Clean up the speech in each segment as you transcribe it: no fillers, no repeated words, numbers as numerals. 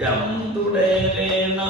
നിത്യം തുടരേണ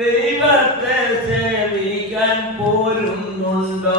ദൈവത്തെ സേവിക്കാൻ പോരുന്നുണ്ടോ?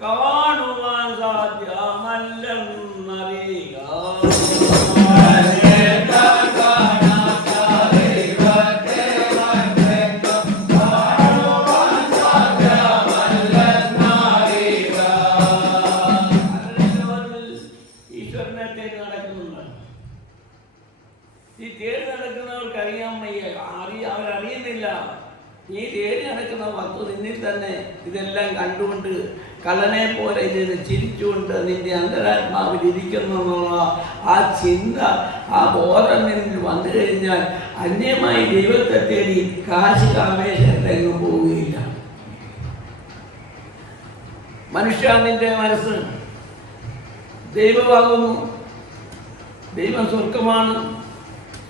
കാണുവാൻ സാധ്യമല്ലെന്നറിയുക. ഈശ്വരനെ തേടി നടക്കുന്നുണ്ട്. ഈ തേടി നടക്കുന്നവർക്ക് അറിയാൻ വയ്യ, അവരറിയുന്നില്ല. ഈ തേടി നടക്കുന്ന വസ്തു നിന്നിൽ തന്നെ ഇതെല്ലാം കണ്ടുകൊണ്ട് കള്ളനെ പോലെ ഇതിന് ചിരിച്ചുകൊണ്ട് നിന്റെ അന്തരാത്മാവിൽ ഇരിക്കുന്നു എന്നുള്ള ആ ചിന്ത, ആ ബോധം നിന്നിൽ വന്നു കഴിഞ്ഞാൽ അന്യമായി ദൈവത്തെ തേടി കാശ് കാമേശത്തെങ്ങും പോവുകയില്ല. മനുഷ്യ നിന്റെ മനസ്സ് ദൈവമാകുന്നു. ദൈവം സ്വർഗമാണ്.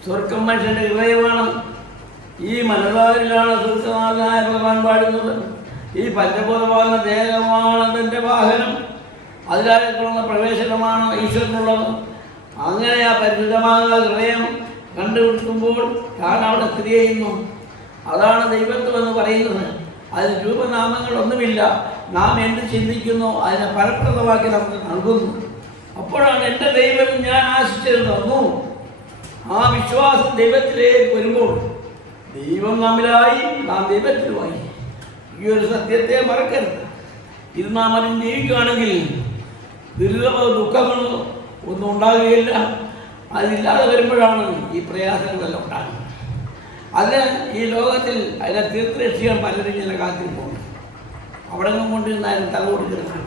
സ്വർഗം മനുഷ്യന്റെ ഹൃദയമാണ്. ഈ മനോഹരിലാണ് സ്വർഗനാഥനായ ഭഗവാൻ പാടുന്നത്. ഈ പഞ്ചഭൂതമാകുന്ന ദേഹമാണ് അതിൻ്റെ വാഹനം, അതിലുള്ള പ്രവേശനമാണ് ഈശ്വരനുള്ളത്. അങ്ങനെ ആ പരിശുദ്ധമാകുന്ന ഹൃദയം കണ്ടുപിടിക്കുമ്പോൾ ഞാൻ അവിടെ സ്ഥിതി ചെയ്യുന്നു. അതാണ് ദൈവത്വം എന്ന് പറയുന്നത്. അതിന് രൂപനാമങ്ങളൊന്നുമില്ല. നാം എന്ത് ചിന്തിക്കുന്നു അതിനെ ഫലപ്രദമാക്കി നമുക്ക് നൽകുന്നു. അപ്പോഴാണ് എൻ്റെ ദൈവം ഞാൻ ആശിച്ചത് തന്നു. ആ വിശ്വാസം ദൈവത്തിലേക്ക് വരുമ്പോൾ ദൈവം നമ്മിലായി, നാം ദൈവത്തിലുമായി. ഈ ഒരു സത്യത്തെ മറക്കരുത്. ഇത് നാം അതിന് ജീവിക്കുകയാണെങ്കിൽ ദുരിതമോ ദുഃഖങ്ങളോ ഒന്നും ഉണ്ടാകുകയില്ല. അതില്ലാതെ വരുമ്പോഴാണ് ഈ പ്രയാസങ്ങളെല്ലാം ഉണ്ടാകുന്നത്. അത് ഈ ലോകത്തിൽ അതിനെ തീർത്തുരക്ഷിക്കാൻ പലരും ഇങ്ങനെ കാത്തിരിപ്പുണ്ട്. അവിടെ നിന്നും കൊണ്ടിരുന്ന് അതിന് തല കൊടുക്കണം.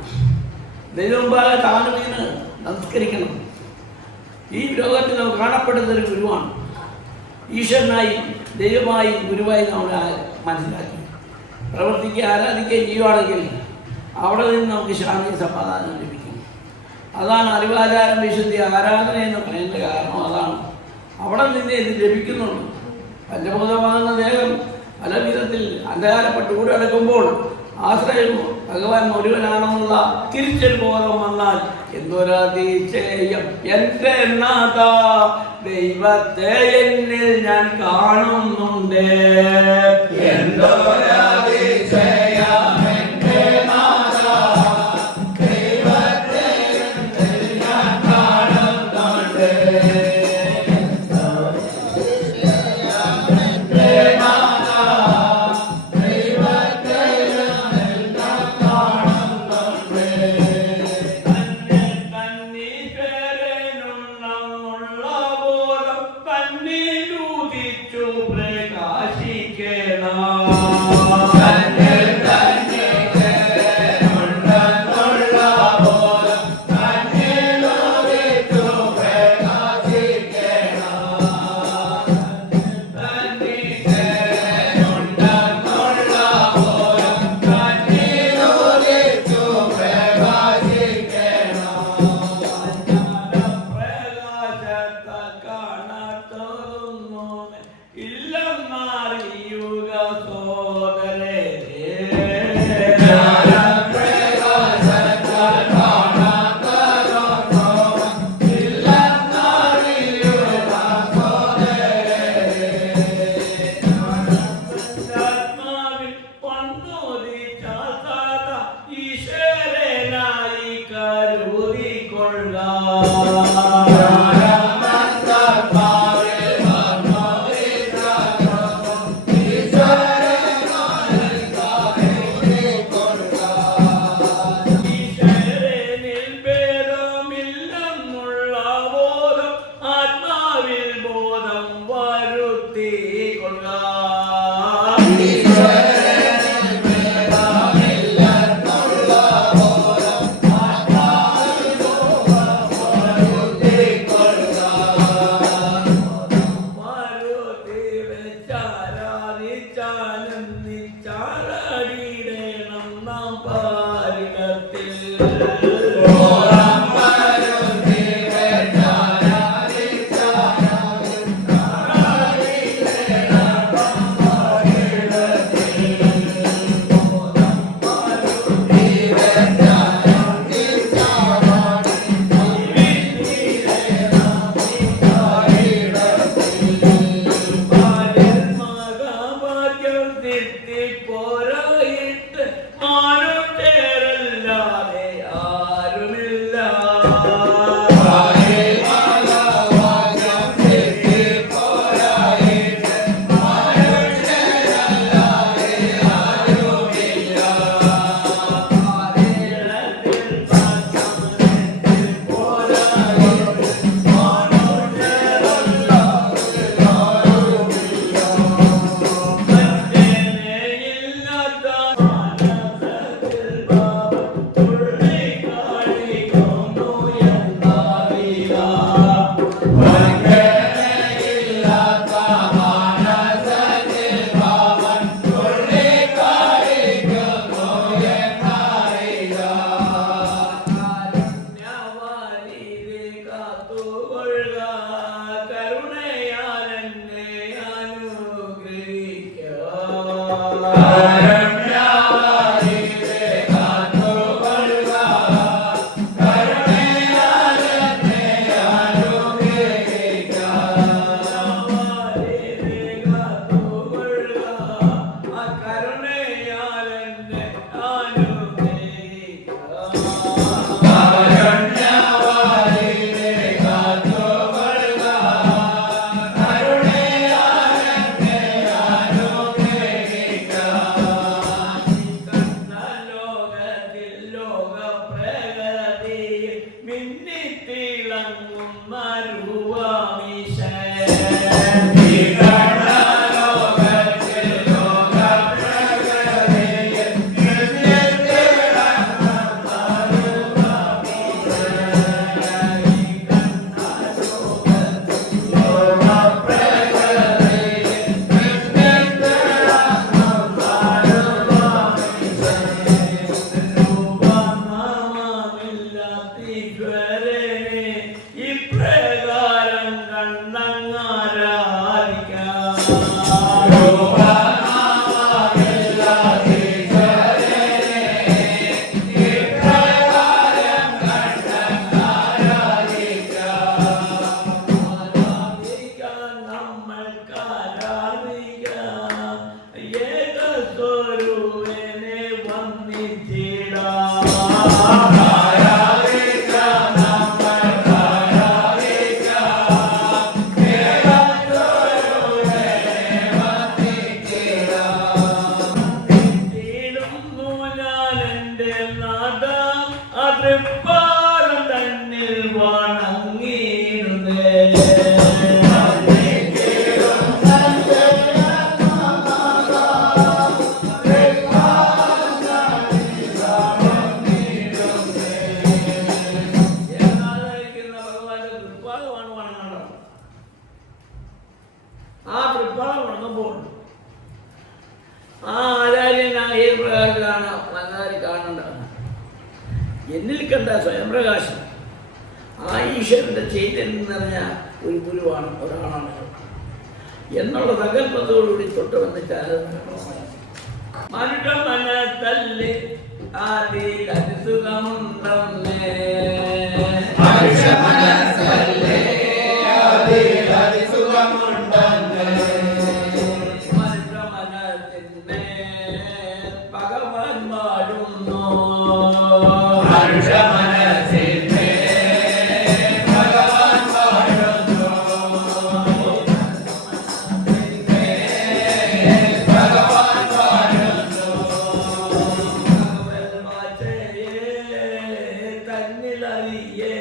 ദൈവം മുമ്പാകെ താഴെ വീണ് നമസ്കരിക്കണം. ഈ ലോകത്തിൽ നാം കാണപ്പെടുന്ന ഒരു ഗുരുവാണ്. ഈശ്വരനായി, ദൈവമായി, ഗുരുവായി നമ്മൾ മനസ്സിലാക്കി പ്രവർത്തിക്കുക, ആരാധിക്കുകയും ചെയ്യുകയാണെങ്കിൽ അവിടെ നിന്ന് നമുക്ക് ശാന്തി സമാധാനം ലഭിക്കും. അതാണ് അറിവാചാരം വിശുദ്ധി ആരാധന എന്ന് പറയുന്ന കാരണം. അതാണ് അവിടെ നിന്ന് ഇത് ലഭിക്കുന്നുള്ളൂ. പഞ്ചഭൂതമാകുന്ന ദേഹം പല വിധത്തിൽ അന്ധകാരപ്പെട്ട് കൂടെ നടക്കുമ്പോൾ ആശ്രയം ഭഗവാൻ ഒരുവനാണെന്നുള്ള തിരിച്ചൊരു ബോധം വന്നാൽ എന്തൊരതിശയം എൻ്റെ നാഥ, ദൈവത്തെ എന്നിൽ ഞാൻ കാണുന്നുണ്ട്. എന്തൊരതിശയം എൻ്റെ നാഥ, ദൈവത്തെ എന്നിൽ ഞാൻ കാണുന്നുണ്ട്. ആ തൃപ്പാദം വണങ്ങുമ്പോൾ ആ ആചാര്യൻ ഏത് പ്രകാരത്തിലാണ് വന്നവർ കാണേണ്ടത്? എന്നിൽ കണ്ട സ്വയംപ്രകാശം ആ ഈശ്വരന്റെ ചൈതന്യം നിറഞ്ഞ ഒരു ഗുരുവാണ്, ഒരാളാണ് എന്നുള്ള സങ്കല്പത്തോടുകൂടി തൊട്ട് വന്നിട്ട് മനുഷ്യമനത്തല്ല് അതിൽ അതിസുഖമുണ്ടെന്നേ തന്നിലറിയേ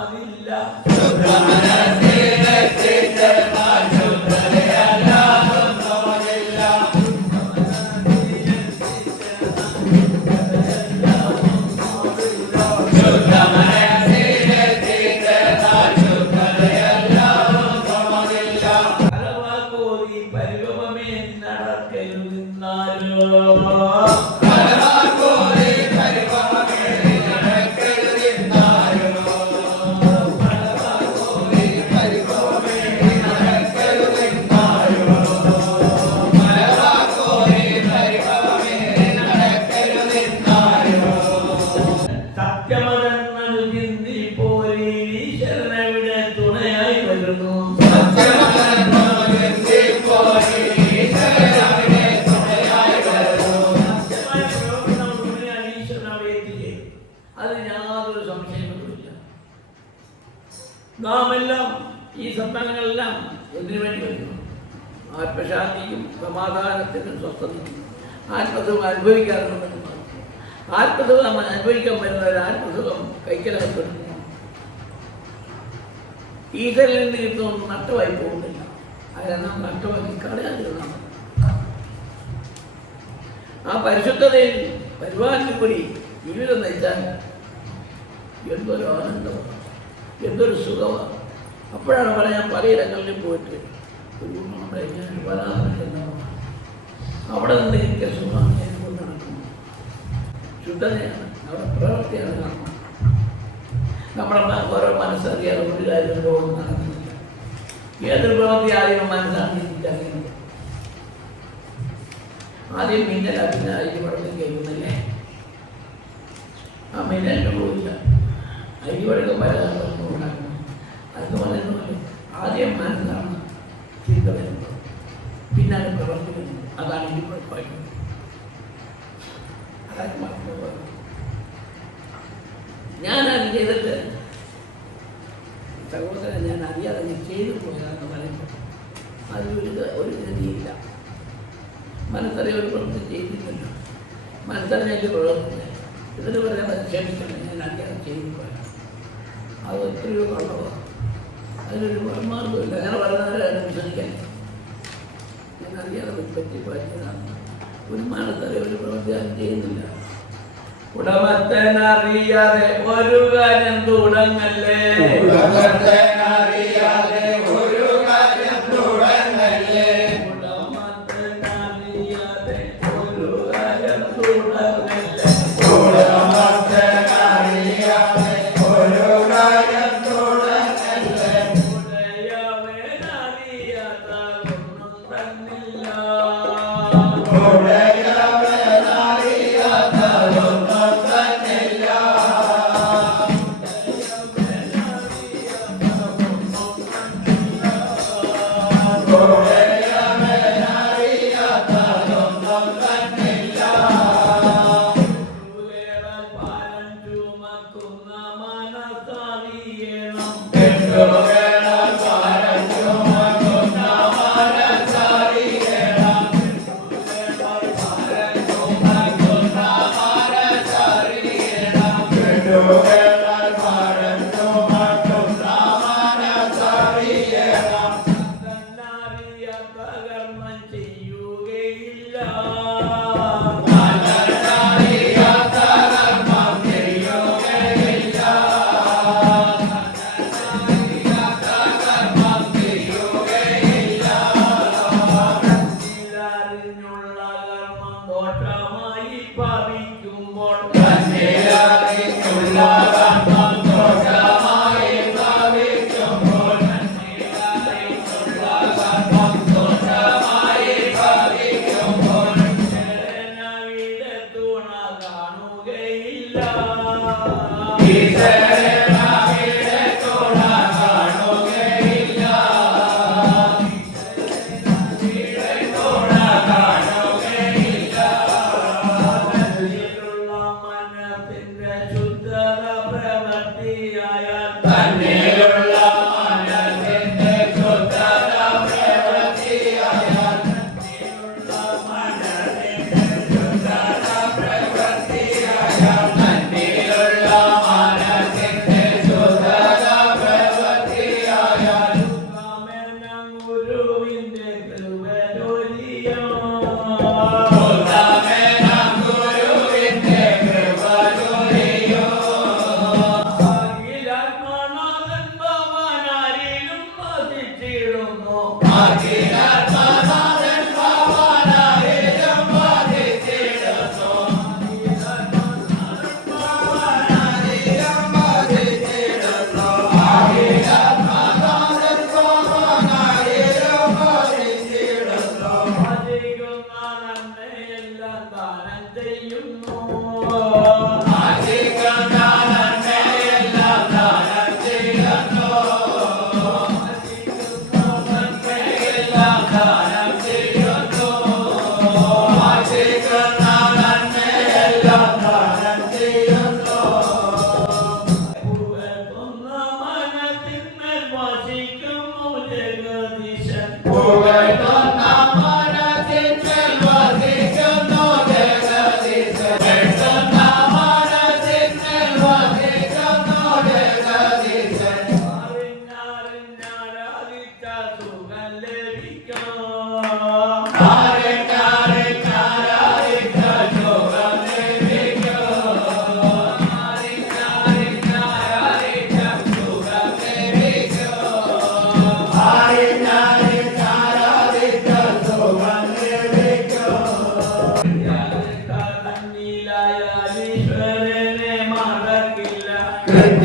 അതില്ല. നാമെല്ലാം ഈ സന്താനങ്ങളെല്ലാം എന്തിനു വേണ്ടി വരുന്നു? ആത്മശാന്തിക്കും സമാധാനത്തിനും സ്വസ്ഥതയ്ക്കും ആത്മസുഖം അനുഭവിക്കാറുണ്ടെന്ന് ആത്മസുഖം അനുഭവിക്കാൻ വരുന്നവർ ആത്മസുഖം കൈക്കലായിപ്പെടുന്നു. ഈശ്വരിൽ നിന്ന് കിട്ടുന്ന നഷ്ടമായി പോകുന്നില്ല. അതിനെ നാം നഷ്ടമാക്കി കളയാതിരുന്നാണ്. ആ പരിശുദ്ധതയിൽ പരിപാലനം കൂടി ജീവിതം നയിച്ചാൽ എന്തൊരു ആനന്ദമാണ്, എന്തൊരു സുഖമാണ്. അപ്പോഴാണ് പറയാൻ പലയിടങ്ങളിലും പോയിട്ട് ഒരു നമ്മുടെ അവിടെ നിന്ന് എനിക്ക് സുഖമാണ്, ഞാൻ കൊണ്ട് നടക്കുന്നു. ശുദ്ധതയാണ്, നമ്മുടെ പ്രവൃത്തിയാണ് കാണുന്നത്. നമ്മുടെ ഓരോ മനസ്സറിയാതെ ഒരു കാര്യം ലോകം നടക്കുന്നില്ല. ഏതൊരു പ്രവൃത്തി ആദ്യം മനസ്സാണ് എനിക്കറിയുന്നത്. ആദ്യം മിന്നല, പിന്നെ അരിവടക്കം കേൾക്കുന്നില്ലേ? ആ മിന്നലിൻ്റെ പോയില്ല, അരിവടക്കം വരാതെ ഉണ്ടാക്കുന്നു. അതൊക്കെ പറയുന്നത് ആദ്യം മനസ്സാണ് ചിന്ത വരുന്നത്, പിന്നെ അത് പ്രവർത്തിക്കുന്നത്. അതാണ് ഈ കുഴപ്പമായിട്ടുള്ളത്. അതൊക്കെ മറന്നു. ഞാനത് ചെയ്തിട്ട് സഹോദരൻ ഞാൻ അറിയാതെ ഞാൻ ചെയ്തു പോയതാണെന്ന് പറയുമ്പോൾ ഒരു ഗതിയില്ല. മനസ്സറിയ ഒരു പ്രവൃത്തി ചെയ്തില്ലല്ലോ, മനസ്സറിഞ്ഞൊക്കെ പ്രവർത്തില്ല. ഇതിന് പറയാൻ ക്ഷമിക്കണം, ഞാൻ അറിയാതെ ചെയ്തു പോയത്. അത് എത്രയോ കള്ളമാണ്, അതിനൊരു മാർഗമില്ല. അങ്ങനെ പറയുന്നവരെ വിശ്വസിക്കാൻ ഞാൻ അറിയാതെ പറ്റിപ്പോയതാണ്. ഒരു മനസ്സറിയ ഒരു പ്രവൃത്തി അത് ചെയ്യുന്നില്ല. ഉടമസ്ഥനറിയാതെ ഒരു കാര്യം തുടങ്ങല്ലേ, ഉടമസ്ഥനറിയാതെ ഒരു കാര്യം തുടങ്ങല്ലേ, ഉടമസ്ഥനറിയാതെ ഒരു കാര്യം തുടങ്ങല്ലേ, ഉടമസ്ഥനറിയാതെ ഒരു കാര്യം തുടങ്ങല്ലേ, ഉടയവനറിയാതൊന്നും തന്നില്ല,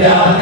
Manusia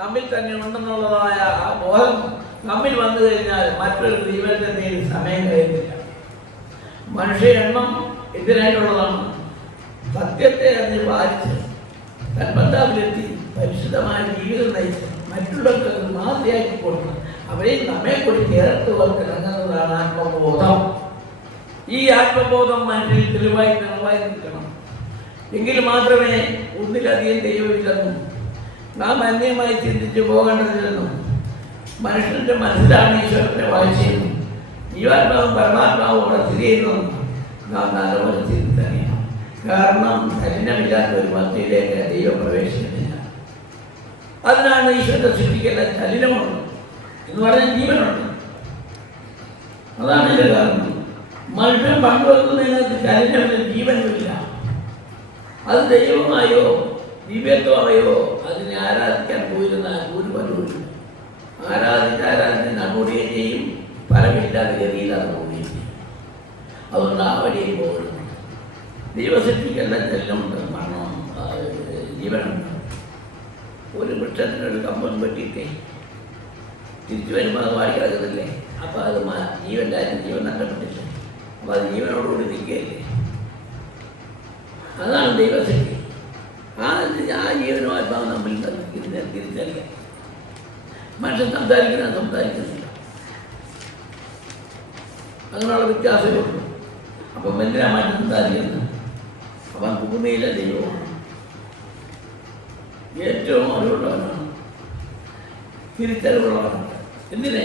നമ്മിൽ തന്നെ ഉണ്ടെന്നുള്ളതായ ആ ബോധം നമ്മിൽ വന്നു കഴിഞ്ഞാൽ മറ്റൊരു ദൈവത്തിൻ്റെ സമയം കഴിയുന്നില്ല. മനുഷ്യ എണ്ണം ഇതിനായിട്ടുള്ളതാണ്. സത്യത്തെ അതിന് പാലിച്ച് തന്മത്താവിലെത്തി പരിശുദ്ധമായ ജീവിതം നയിച്ച് മറ്റുള്ളവർക്ക് അത് മാതൃകയാക്കി കൊടുക്കണം. അവരെയും നമ്മെ കൂടി ചേർത്തുവർക്ക് ഇറങ്ങുന്നതാണ് ആത്മബോധം. ഈ ആത്മബോധം മനുഷ്യരിൽ തെളിവായി നിൽക്കണം. എങ്കിൽ മാത്രമേ ഒന്നിലധികം ദൈവമില്ലെന്നും നാം അന്യമായി ചിന്തിച്ചു പോകേണ്ടതില്ലെന്നും മനുഷ്യന്റെ മനസ്സിലാണ് ഈശ്വരന്റെ വാഴ്ചയെന്നും ജീവാത്മാവും പരമാത്മാവും അവിടെ സ്ഥിതി ചെയ്യുന്നതും നാം നല്ലപോലെ ചിന്തിച്ചറിയണം. കാരണം ചലനമില്ലാത്ത ഒരു വസ്തുവിലേക്ക് ദൈവം പ്രവേശിക്കുന്നില്ല. അതിനാണ് ഈശ്വരന്റെ സൃഷ്ടിക്കേണ്ട ചലനമുണ്ട് എന്ന് പറഞ്ഞ ജീവനുണ്ട്. അതാണ് ഇതിന്റെ കാരണം. മനുഷ്യൻ പങ്കുവെക്കുന്നതിനകത്ത് ചലനമില്ല, ജീവനുമില്ല. അത് ദൈവമായോ ദിവ്യത്വമായോ അതിനെ ആരാധിക്കാൻ പോയിരുന്ന ഒരു ഫലവുമില്ല. ആരാധിച്ച് നടുകയും ചെയ്യും, ഫലമില്ലാത്ത ഗതിയിൽ അത് പോവുകയും ചെയ്യും. അതുകൊണ്ട് ആ വഴിയിൽ പോകരുത്. ദൈവസൃഷ്ടിക്കെല്ലാം ചെല്ലുമുണ്ട്, മരണവും ജീവനുണ്ട്. ഒരു വൃക്ഷത്തിനൊരു കമ്പം വെട്ടിയിട്ടേ തിരിച്ചു വരുമ്പോൾ അത് വാടി കിടക്കുന്നില്ലേ? അപ്പോൾ അത് ജീവൻ നഷ്ടപ്പെട്ടില്ലേ? അപ്പോൾ അത് ജീവനോടുകൂടി നിൽക്കുകയല്ലേ? അതാണ് ദൈവസൃഷ്ടി. ആ ജീവനുമായിട്ടാണ് നമ്മൾ തിരിച്ചറിയാം. മനുഷ്യൻ സംസാരിക്കുന്നില്ല, അങ്ങനെയുള്ള വ്യത്യാസമേ ഉള്ളൂ. അപ്പം എന്തിനാമായിട്ട് സംസാരിക്കുന്നത്? അവൻ ഭൂമിയിലെ ദൈവമാണ്, ഏറ്റവും അറിവുള്ളവനാണ്, തിരിച്ചറിവുള്ളവനാണ്. ഒന്നിനെ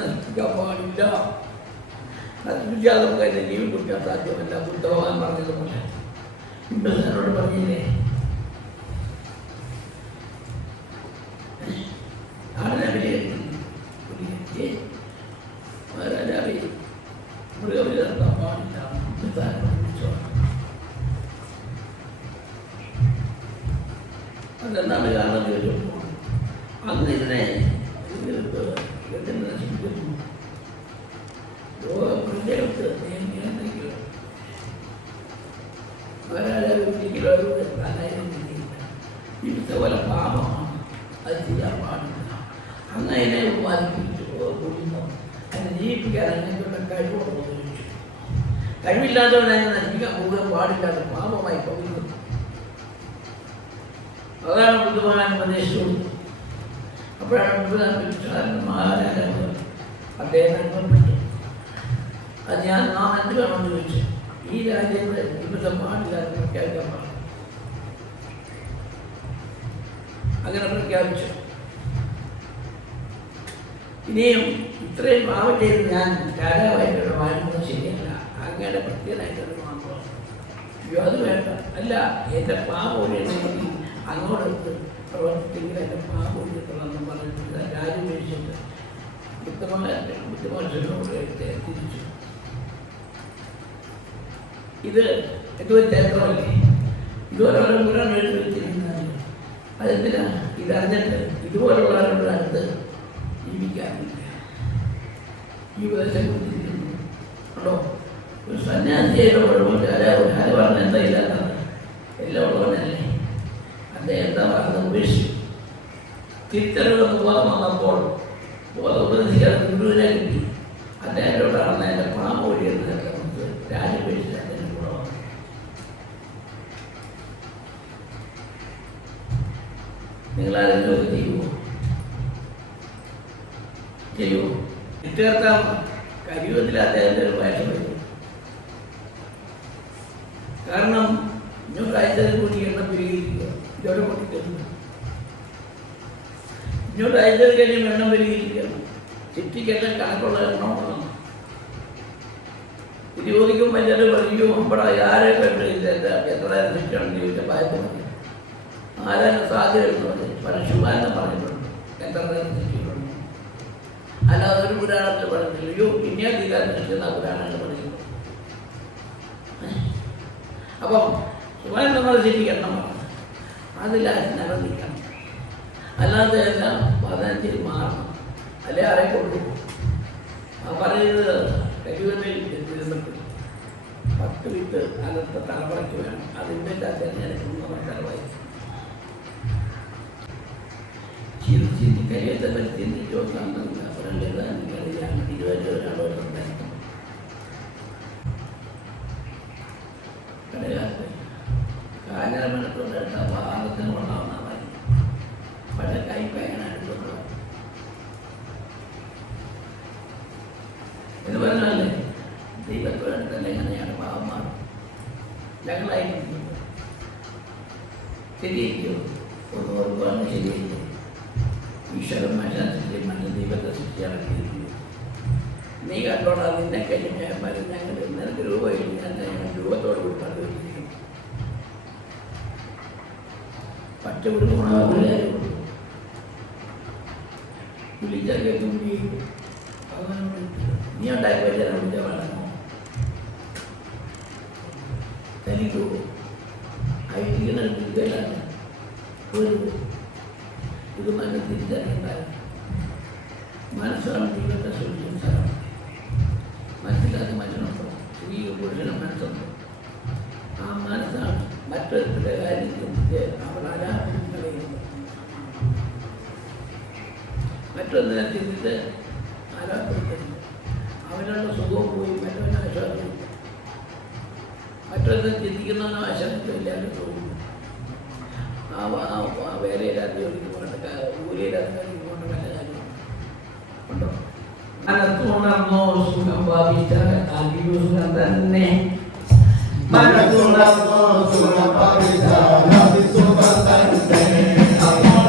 നശിപ്പിക്കാൻ പാടില്ല. നശിപ്പിച്ചാൽ നമുക്ക് അതിൻ്റെ ജീവൻ കുറിക്കാൻ സാധ്യമല്ല. ബുദ്ധഭഗവാൻ പറഞ്ഞതുപോലെ ബിംബിസാരോട് പറഞ്ഞില്ലേ, ആടിനെ വിലയിരുത്തി മഹാരാജാവേ മൃഗവില നടത്താൻ പാടില്ല. അതെന്താണ് കാരണം ചോദിച്ചപ്പോൾ അന്ന് ഇതിനെ നശിപ്പിക്കുന്നു. ലോകപ്രജകൾക്ക് നിയന്ത്രിക്കുക. മഹാരാജാവ് ഒരിക്കലും പോലെ പാപമാണ്, അത് ചെയ്യാൻ പാടില്ല. അന്ന് അതിനെ ഉപാധിപ്പിച്ചു കൊല്ലുന്നു. അതിനെ ജീവിപ്പിക്കാൻ അതിനെക്കൊണ്ട് കഴിവുള്ളൂ. കഴിവില്ലാത്തവൻ അതിനെ നശിപ്പിക്കാൻ പോകാൻ പാടില്ലാത്ത പാപമായി പോകുന്നു. അതാണ് ബുദ്ധഭഗവാൻ ഉപദേശിച്ചത്. അപ്പോഴാണ് മഹാരാജാവ് അദ്ദേഹം അനുഭവപ്പെട്ടു. അത് നാം എന്ത് വേണമെന്ന് ചോദിച്ചു. ഈ രാജ്യത്തെ ജീവിതം പാടില്ലാതെ പ്രഖ്യാപിക്കാൻ പാടില്ല. അങ്ങനെ പ്രഖ്യാപിച്ചു. ഇനിയും ഇത്രയും പാവം ചെയ്ത് ഞാൻ രാജാവായിട്ടുള്ള വാഴുന്നത് ശരിയല്ല. അങ്ങനെ പ്രത്യേകമായിട്ടൊരു മാത്രം അത് വേണ്ട. അല്ല, എൻ്റെ പാപം ഒഴിയണമെങ്കിൽ അങ്ങോട്ട് പ്രവർത്തിച്ചെങ്കിൽ എൻ്റെ പാപം ഒഴിയത്തുള്ളതെന്ന് പറഞ്ഞിട്ട് രാജ്യം മേടിച്ചിട്ട് ബുദ്ധിമോശനോട് തിരിച്ചു. ഇതൊരു ചരിത്രമല്ലേ? ഇതുപോലെ ഓരോ മുഴുവൻ എഴുതി വെച്ചിരിക്കുന്നതാണ്. അതെന്തിനാ? ഇതറിഞ്ഞിട്ട് ഇതുപോലുള്ളവരുടെ അടുത്ത് ജീവിക്കാറില്ല. ഈ ഉപദേശം കൊടുത്തിരിക്കുന്നു ഉണ്ടോ? ഒരു സന്യാസിയായിട്ട് ആര് പറഞ്ഞ എന്താ ഇല്ലാത്തത്? എല്ലാം ഉള്ളവനല്ലേ. അദ്ദേഹം എന്താ പറഞ്ഞത്? ഉപേക്ഷിച്ചു. തിരിച്ചറിവെന്ന് ബോധം വന്നപ്പോൾ ബോധം ഉപദേശിക്കാൻ ഗുരുവിനെ കിട്ടി. അദ്ദേഹത്തോടാണ് എൻ്റെ പാമ്പ് ഒഴിയുന്നത്. രാജപേക്ഷിച്ച് അദ്ദേഹം കൂടെ വന്നു. നിങ്ങളാരെങ്കിലും ചെയ്യുമോ? ഇറ്റേർത്താം കരിവത്തിൽ അദ്ദേഹത്തിൻ്റെ ഒരു വേഷം വരും. കാരണം ഇങ്ങോട്ട് അയച്ചത് കൂടി എണ്ണം പെരുകിയിരിക്കുക. ഇതോടെ പൊട്ടിക്കുന്നു. ഇങ്ങോട്ട് അയച്ചത് കഴിയും എണ്ണം പെരുകിയിരിക്കുകയാണ്. ചിറ്റിക്കെല്ലാം കണക്കുള്ള എണ്ണമാണ്. ഇത് ചോദിക്കുമ്പോൾ എല്ലാവരും പറയോ അമ്പടാ ആരെ കണ്ടില്ല എത്ര തെറ്റാണെന്ന് ചോദിച്ചാൽ ഭയത്ത് മതി. ആരാണ് സാധ്യത എഴുതുന്നത്? പരശുമാരെന്ന് പറഞ്ഞിട്ടുണ്ട്. എത്ര തെറ്റിട്ടുണ്ട്? അല്ലാതെ ഒരു പുരാണത്തിൽ പറഞ്ഞില്ല. അയ്യോ പിന്നെ തീരാൻ നിൽക്കുന്ന പുരാണങ്ങൾ പറയുന്നു. അപ്പം സുഖം നമ്മൾ ശരിക്കണം. അതിലാരും നിലനിൽക്കണം. അല്ലാതെ എല്ലാം 15 മാറണം. അല്ലെ ആരെ കൊണ്ടു പറയുന്നത് കഴിവതിൽ എത്തിരുന്നിട്ട് 10 വിത്ത് അകത്ത് തലമുറയ്ക്ക് വേണം. അതിൻ്റെ തെരഞ്ഞെടുക്കുന്ന തലവായി ചിരിച്ചിന് കരിയത്തെ പറ്റി ചിന്തിച്ച് നോക്കാമെന്ന് അവരുടെ എനിക്കറിയാം. 20 ഒരാളോടുണ്ടായിരുന്നു കടകാത്ത് കാഞ്ഞിരമണത്തോടെടുത്ത ഭാഗത്തിന് കൊണ്ടാവുന്നതായി പല കൈപ്പയങ്ങനെ എടുക്കുന്നത് എന്ന് പറഞ്ഞാലേ ദൈവത്തോടടുത്തല്ല എങ്ങനെയാണ് പാവന്മാർ ഞങ്ങളായിരിക്കും ശരിയായിരിക്കും ഓർക്കുവാണ് ശരിയായിരിക്കും. ഈശ്വരൻ മനുഷ്യനെ മറ്റു ദൈവത്തെ സൃഷ്ടിച്ചിറക്കിയിരിക്കും. നീ കണ്ടോടാ നിന്നെ കഴിഞ്ഞ ഞങ്ങൾ നിനക്ക് രൂപയില്ല ഞങ്ങൾ രൂപത്തോട് കൂടി കണ്ടുവച്ചിരിക്കും. പച്ചപിടി ഗുണമാകുള്ളൂ വിളിച്ചൊക്കെ തുമ്പി നീ ഉണ്ടാക്കി വെച്ചാൽ വിളിച്ച വളർന്നോ തനിക്ക് ആയിരിക്കുന്ന ഇതെല്ലാം ഒരു ഇത് മനസ്സ് തിരിച്ചറിയുണ്ടായിരുന്നു. മനസ്സാണ് ദൈവത്തെ സൂക്ഷിക്കുന്ന സ്ഥലം. മനസ്സില്ലാത്ത മനുഷ്യനുണ്ടോ? സ്ത്രീ പുരുഷനും മനസ്സുണ്ട്. ആ മനസ്സാണ് മറ്റൊരുത്തരുടെ കാര്യം ചിന്തിച്ച് അവൾ ആരാധനം കളയുന്നത്. മറ്റൊന്നിനെ ചിന്തിച്ച് ആരാധനപ്പെടുത്തുന്നു. അവനുള്ള സുഖവും പോയി മറ്റൊന്ന് ആശ്വാസം. മറ്റൊന്ന് ചിന്തിക്കുന്നവനോ ആശ്വാസമില്ല. അവന് സുഖം ആ വേലയില്ലാത്ത ജോലിക്ക് പോകേണ്ട കൂലിയില്ലാത്ത ജോലിക്ക് പോകേണ്ട വല്ല കാര്യം ഉണ്ടോ? മനസ്സുണർന്നോ സുഖം ഭാവിച്ച സുഖം തന്നെ. മനസ്സുണർന്നോ സുഖം ഭാവിച്ച സുഖം തന്നെ. അപ്പോൾ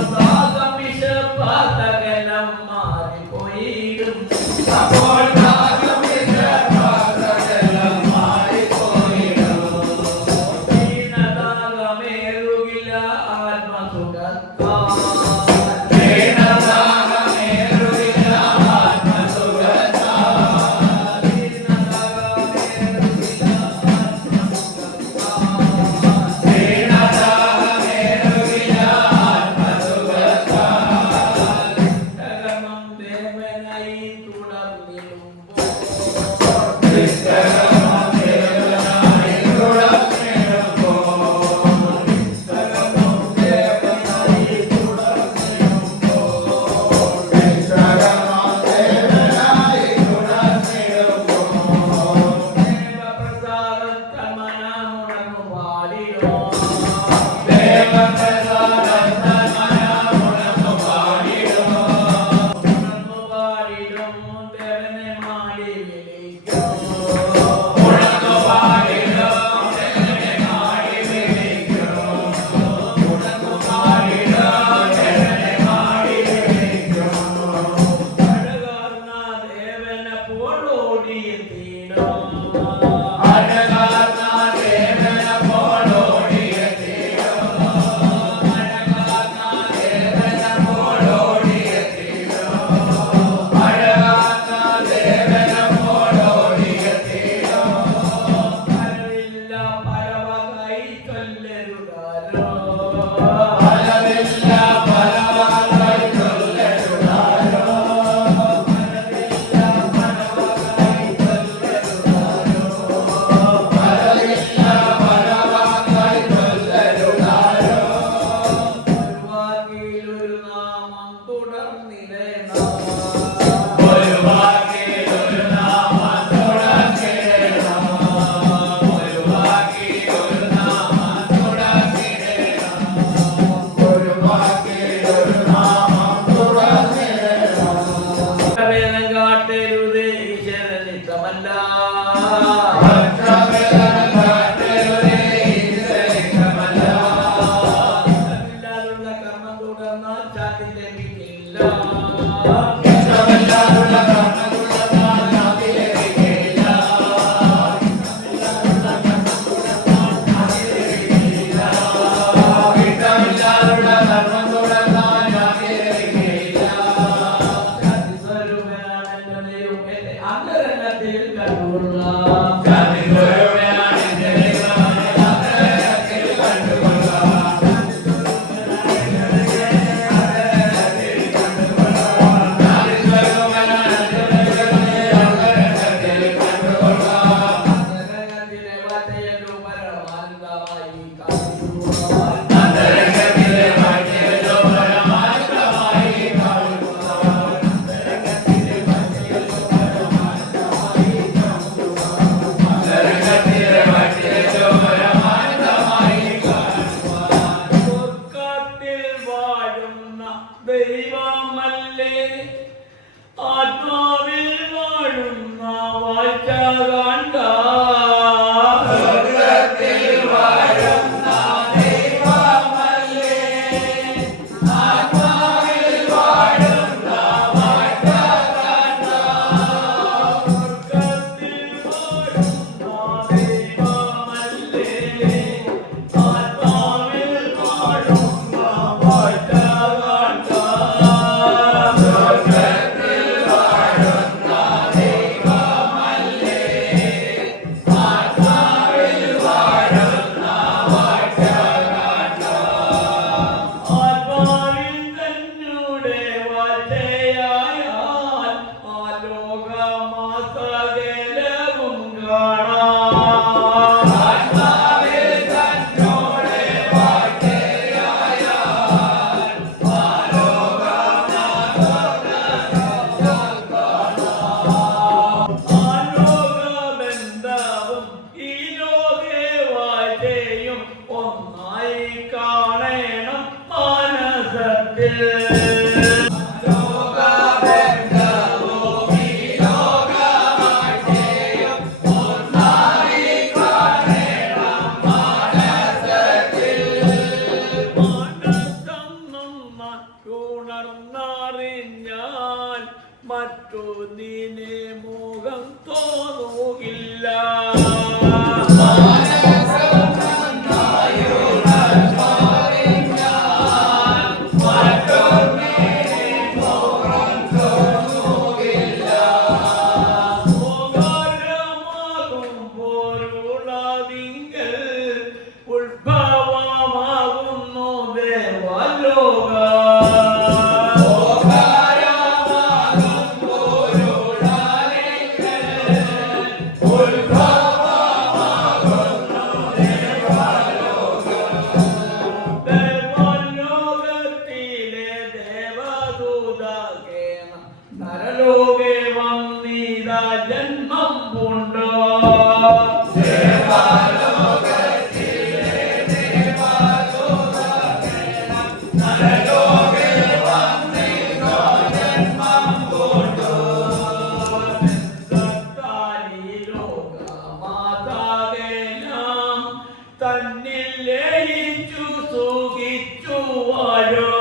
പാതകലം മാറിപ്പോയിടും. അപ്പോൾ ആത്മാവിൽ വാഴുന്ന വാഴ്ച കാൺക മറ്റു നീനെ മുഖം തോന്നുകില്ല ഉത്ഭവമാകുന്നു ദേവലോക നരലോകെ വന്നിത ജന്മം പൂണ്ടോ തന്നിൽ ലയിച്ചു സുഖിച്ചു വാഴോ